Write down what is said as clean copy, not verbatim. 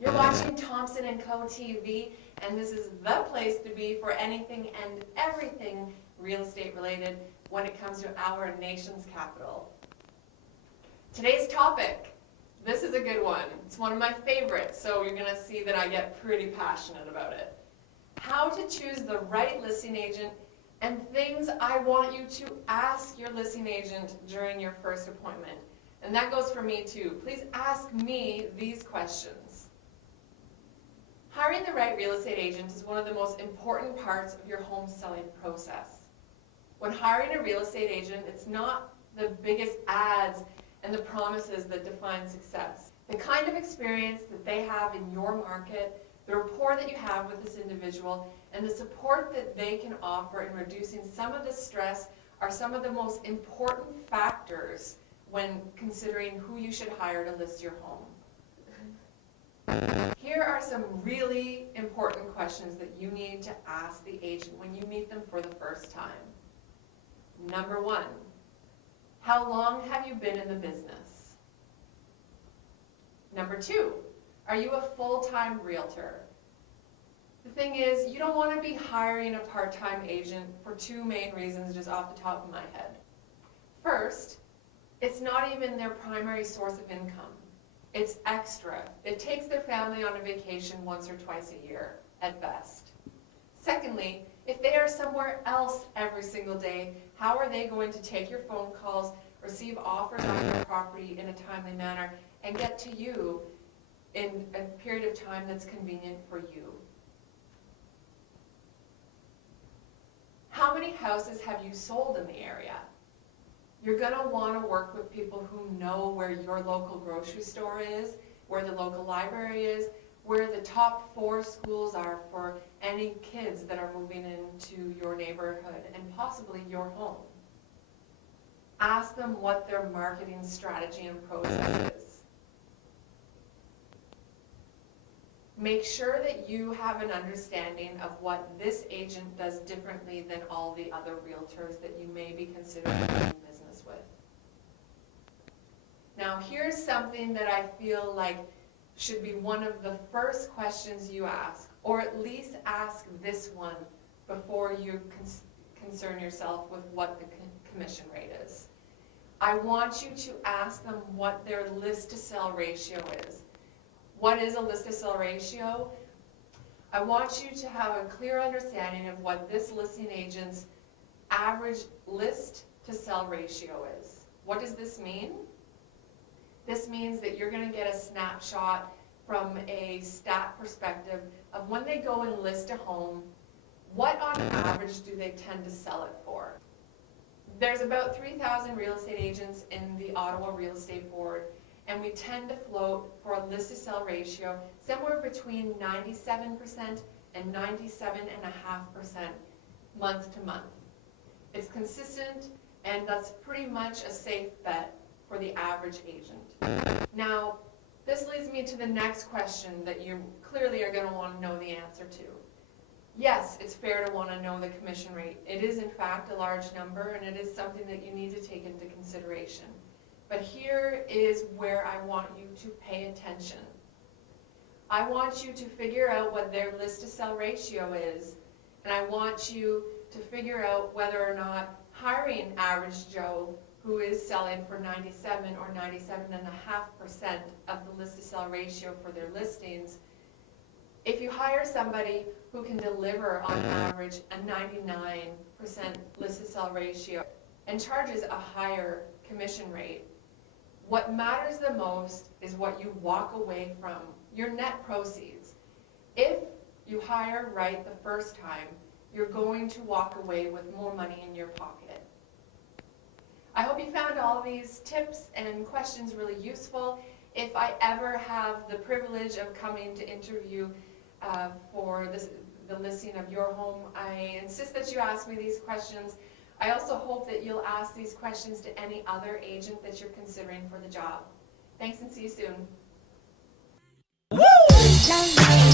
You're watching Thompson & Co. TV, and this is the place to be for anything and everything real estate related when it comes to our nation's capital. Today's topic, this is a good one. It's one of my favorites, so you're gonna see that I get pretty passionate about it. How to choose the right listing agent and things I want you to ask your listing agent during your first appointment. And that goes for me too. Please ask me these questions. Hiring the right real estate agent is one of the most important parts of your home selling process. When hiring a real estate agent, it's not the biggest ads and the promises that define success. The kind of experience that they have in your market, the rapport that you have with this individual, and the support that they can offer in reducing some of the stress are some of the most important factors when considering who you should hire to list your home. Here are some really important questions that you need to ask the agent when you meet them for the first time. Number one, how long have you been in the business? Number two, are you a full-time realtor? The thing is, you don't want to be hiring a part-time agent for two main reasons just off the top of my head. First, it's not even their primary source of income. It's extra. It takes their family on a vacation once or twice a year, at best. Secondly, if they are somewhere else every single day, how are they going to take your phone calls, receive offers on your property in a timely manner, and get to you in a period of time that's convenient for you? How many houses have you sold in the area? You're going to want to work with people who know where your local grocery store is, where the local library is, where the top 4 schools are for any kids that are moving into your neighborhood and possibly your home. Ask them what their marketing strategy and process is. Make sure that you have an understanding of what this agent does differently than all the other realtors that you may be considering doing business with. Now, here's something that I feel like should be one of the first questions you ask, or at least ask this one before you concern yourself with what the commission rate is. I want you to ask them what their list-to-sell ratio is. What is a list-to-sell ratio? I want you to have a clear understanding of what this listing agent's average list-to-sell ratio is. What does this mean? This means that you're going to get a snapshot from a stat perspective of when they go and list a home, what on average do they tend to sell it for? There's about 3,000 real estate agents in the Ottawa Real Estate Board, and we tend to float for a list-to-sell ratio somewhere between 97% and 97.5% month to month. It's consistent, and that's pretty much a safe bet for the average agent. Now, this leads me to the next question that you clearly are going to want to know the answer to. Yes, it's fair to want to know the commission rate. It is in fact a large number, and it is something that you need to take into consideration. But here is where I want you to pay attention. I want you to figure out what their list-to-sell ratio is, and I want you to figure out whether or not hiring average Joe, who is selling for 97 or 97.5% of the list-to-sell ratio for their listings, if you hire somebody who can deliver on average a 99% list-to-sell ratio and charges a higher commission rate, what matters the most is what you walk away from, your net proceeds. If you hire right the first time, you're going to walk away with more money in your pocket. I hope you found all these tips and questions really useful. If I ever have the privilege of coming to interview for the listing of your home, I insist that you ask me these questions. I also hope that you'll ask these questions to any other agent that you're considering for the job. Thanks, and see you soon. Woo!